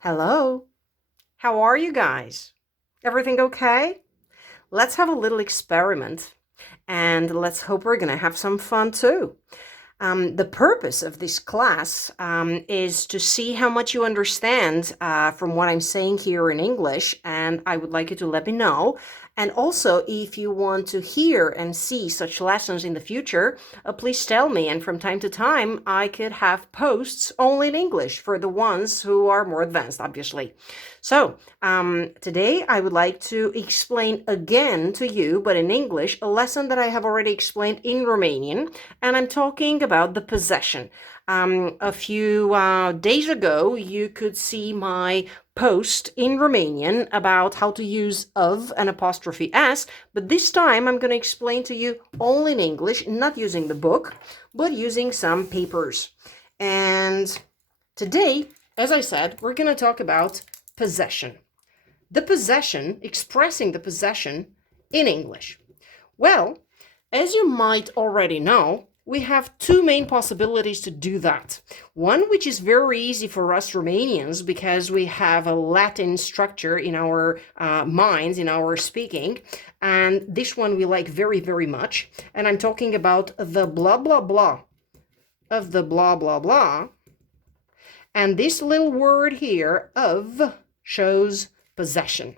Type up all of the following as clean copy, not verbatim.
Hello. How are you guys? Everything okay? Let's have a little experiment and let's hope we're going to have some fun too. The purpose of this class is to see how much you understand from what I'm saying here in English, and I would like you to let me know. And also, if you want to hear and see such lessons in the future, please tell me. And from time to time, I could have posts only in English for the ones who are more advanced, obviously. So, today I would like to explain again to you, but in English, a lesson that I have already explained in Romanian, and I'm talking about the possession. A few days ago, you could see my post in Romanian about how to use of and apostrophe s, but this time I'm going to explain to you only in English, not using the book, but using some papers. And today, as I said, we're going to talk about possession. The possession, expressing the possession in English. Well, as you might already know, we have two main possibilities to do that. One, which is very easy for us Romanians because we have a Latin structure in our minds, in our speaking, and this one we like very, very much. And I'm talking about the blah, blah, blah of the blah, blah, blah. And this little word here, of, shows possession.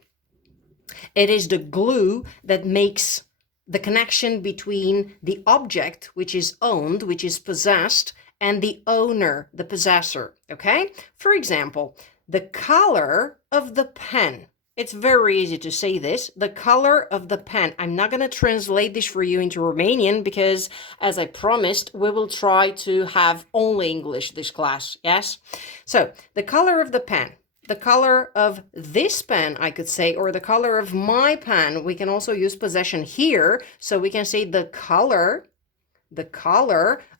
It is the glue that makes the connection between the object, which is owned, which is possessed, and the owner, the possessor, okay? For example, the color of the pen. It's very easy to say this, the color of the pen. I'm not going to translate this for you into Romanian because, as I promised, we will try to have only English this class, yes? So, the color of the pen. The color of this pen, I could say, or the color of my pen. We can also use possession here. So we can say the color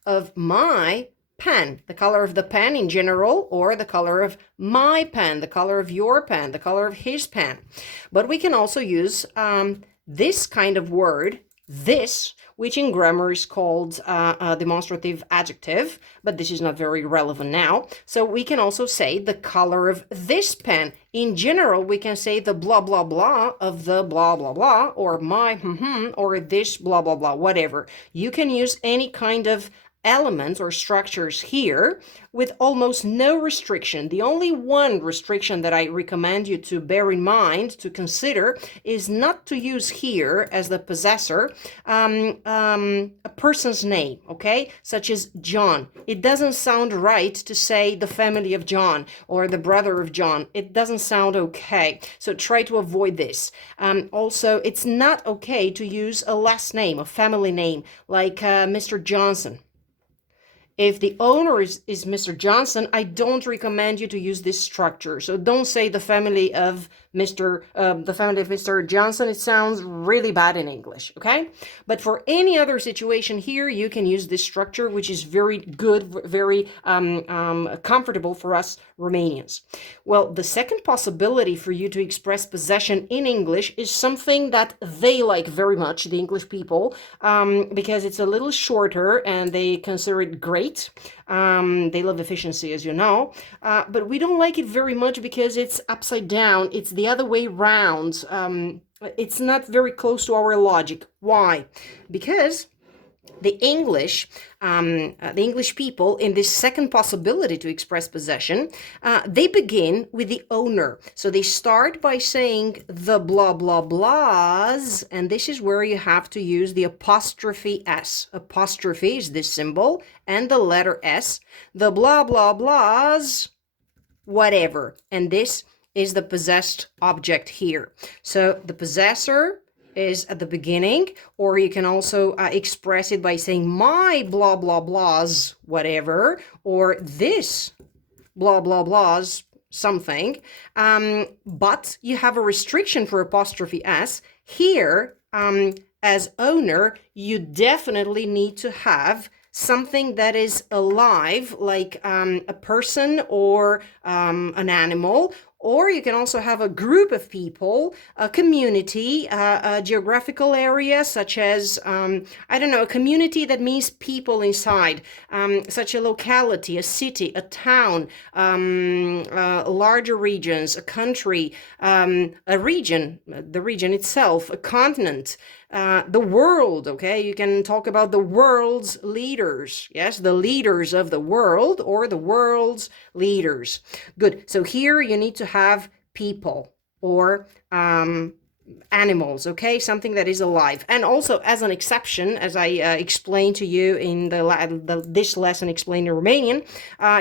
of my pen, the color of the pen in general, or the color of my pen, the color of your pen, the color of his pen. But we can also use this kind of word, this, which in grammar is called a demonstrative adjective, but this is not very relevant now. So we can also say the color of this pen. In general, we can say the blah, blah, blah of the blah, blah, blah, or my, or this blah, blah, blah, whatever. You can use any kind of elements or structures here with almost no restriction. The only one restriction that I recommend you to bear in mind, to consider, is not to use here as the possessor a person's name, okay? Such as John. It doesn't sound right to say the family of John or the brother of John. It doesn't sound okay. So try to avoid this. Also, it's not okay to use a last name, a family name, like Mr. Johnson. If the owner is Mr. Johnson, I don't recommend you to use this structure. So don't say the family of Mr. Johnson. It sounds really bad in English, okay? But for any other situation here, you can use this structure, which is very good, very comfortable for us Romanians. Well, the second possibility for you to express possession in English is something that they like very much, the English people, because it's a little shorter and they consider it great. They love efficiency, as you know, but we don't like it very much because it's upside down. It's the other way round. It's not very close to our logic. Why? Because the English people, in this second possibility to express possession, they begin with the owner. So they start by saying the blah, blah, blahs, and this is where you have to use the apostrophe S. Apostrophe is this symbol, and the letter S. The blah, blah, blahs, whatever. And this is the possessed object here. So the possessor is at the beginning, or you can also express it by saying my blah, blah, blahs, whatever, or this blah, blah, blahs, something. But you have a restriction for apostrophe S. Here, as owner, you definitely need to have something that is alive, like a person or an animal, Or you can also have a group of people, a community, a geographical area, such as, I don't know, a community that means people inside, such a locality, a city, a town, larger regions, a country, a region, the region itself, a continent, the world, okay? You can talk about the world's leaders, yes? The leaders of the world or the world's leaders. Good. So here you need to have people or animals, okay? Something that is alive. And also as an exception, as I explained to you in this lesson explained in Romanian,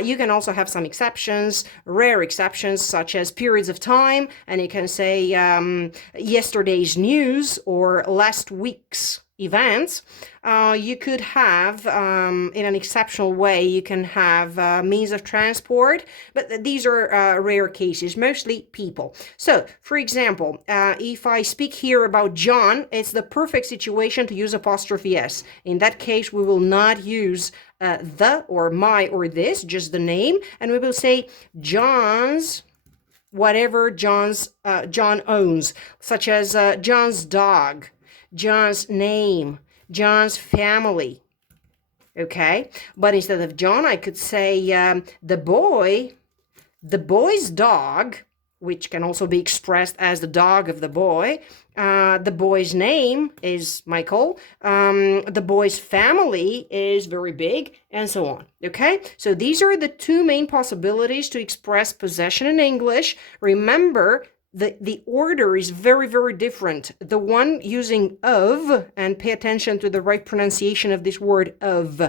you can also have some exceptions, rare exceptions, such as periods of time, and you can say yesterday's news or last week's events. You could have, in an exceptional way, you can have means of transport, but these are rare cases, mostly people. So, for example, if I speak here about John, it's the perfect situation to use apostrophe S. In that case, we will not use the or my or this, just the name, and we will say John's, whatever John owns, such as John's dog, John's name, John's family, okay? But instead of John, I could say the boy's dog, which can also be expressed as the dog of the boy. The boy's name is Michael. The boy's family is very big, and so on, okay? So these are the two main possibilities to express possession in English. Remember, the order is very, very different. The one using of, and pay attention to the right pronunciation of this word of,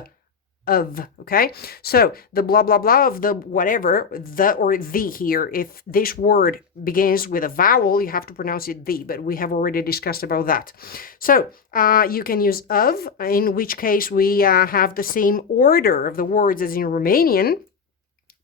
okay? So the blah, blah, blah of the whatever, the or the here, if this word begins with a vowel, you have to pronounce it the, but we have already discussed about that. So you can use of, in which case we have the same order of the words as in Romanian,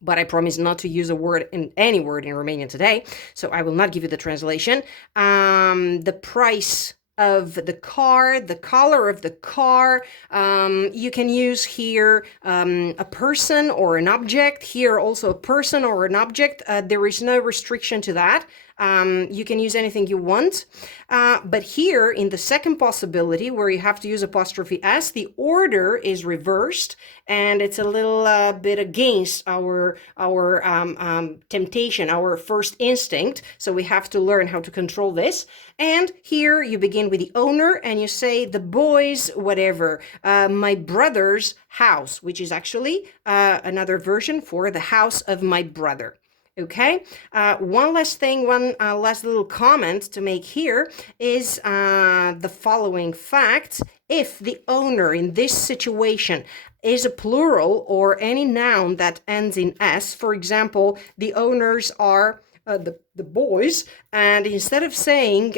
but I promise not to use any word in Romanian today, so I will not give you the translation. The price of the car, the color of the car. You can use here a person or an object. Here also a person or an object. There is no restriction to that. You can use anything you want. But here in the second possibility where you have to use apostrophe S, the order is reversed and it's a little bit against our temptation, our first instinct. So we have to learn how to control this. And here you begin with the owner and you say the boy's whatever, my brother's house, which is actually another version for the house of my brother. Okay, one last thing, one last little comment to make here is the following fact. If the owner in this situation is a plural or any noun that ends in S, for example, the owners are the boys, and instead of saying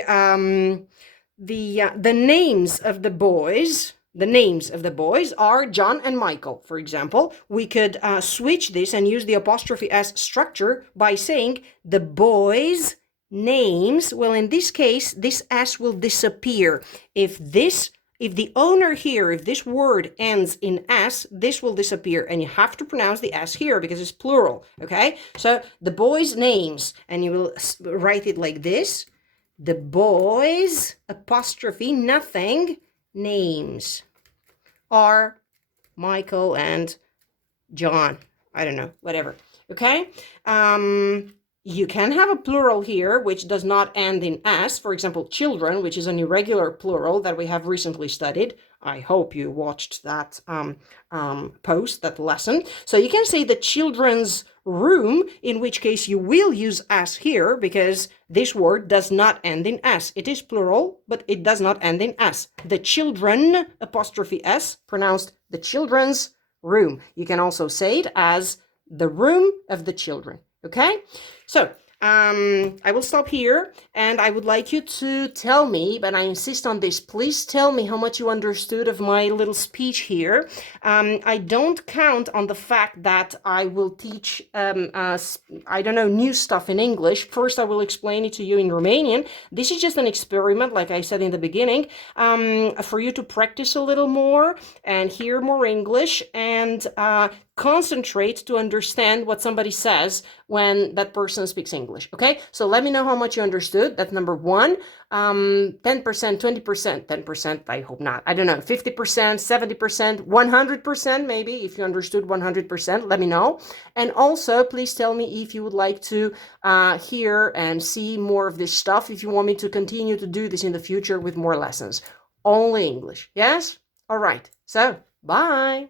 the names of the boys, the names of the boys are John and Michael, for example. We could switch this and use the apostrophe S structure by saying the boys' names. Well, in this case, this S will disappear. If the owner here, if this word ends in S, this will disappear. And you have to pronounce the S here because it's plural, okay? So the boys' names, and you will write it like this. The boys, apostrophe, nothing, names are Michael and John. I don't know, whatever. Okay? You can have a plural here, which does not end in S. For example, children, which is an irregular plural that we have recently studied. I hope you watched that post, that lesson. So you can say the children's room, in which case you will use S here because this word does not end in S. It is plural, but it does not end in S. The children, apostrophe S, pronounced the children's room. You can also say it as the room of the children. Okay? So, I will stop here and I would like you to tell me, but I insist on this, please tell me how much you understood of my little speech here. I don't count on the fact that I will teach, I don't know, new stuff in English. First, I will explain it to you in Romanian. This is just an experiment, like I said in the beginning, for you to practice a little more and hear more English and concentrate to understand what somebody says when that person speaks English. Okay, so let me know how much you understood. That's number one. 10%, 20%, 10%, I hope not. I don't know, 50%, 70%, 100% maybe. If you understood 100%, let me know. And also, please tell me if you would like to hear and see more of this stuff, if you want me to continue to do this in the future with more lessons. Only English, yes? All right, so bye.